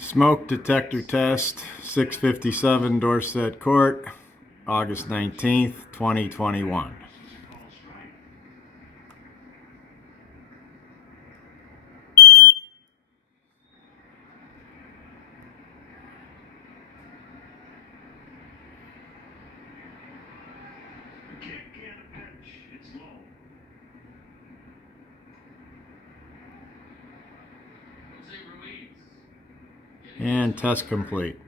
Smoke detector test, 657 Dorset Court, August 19th, 2021. And test complete.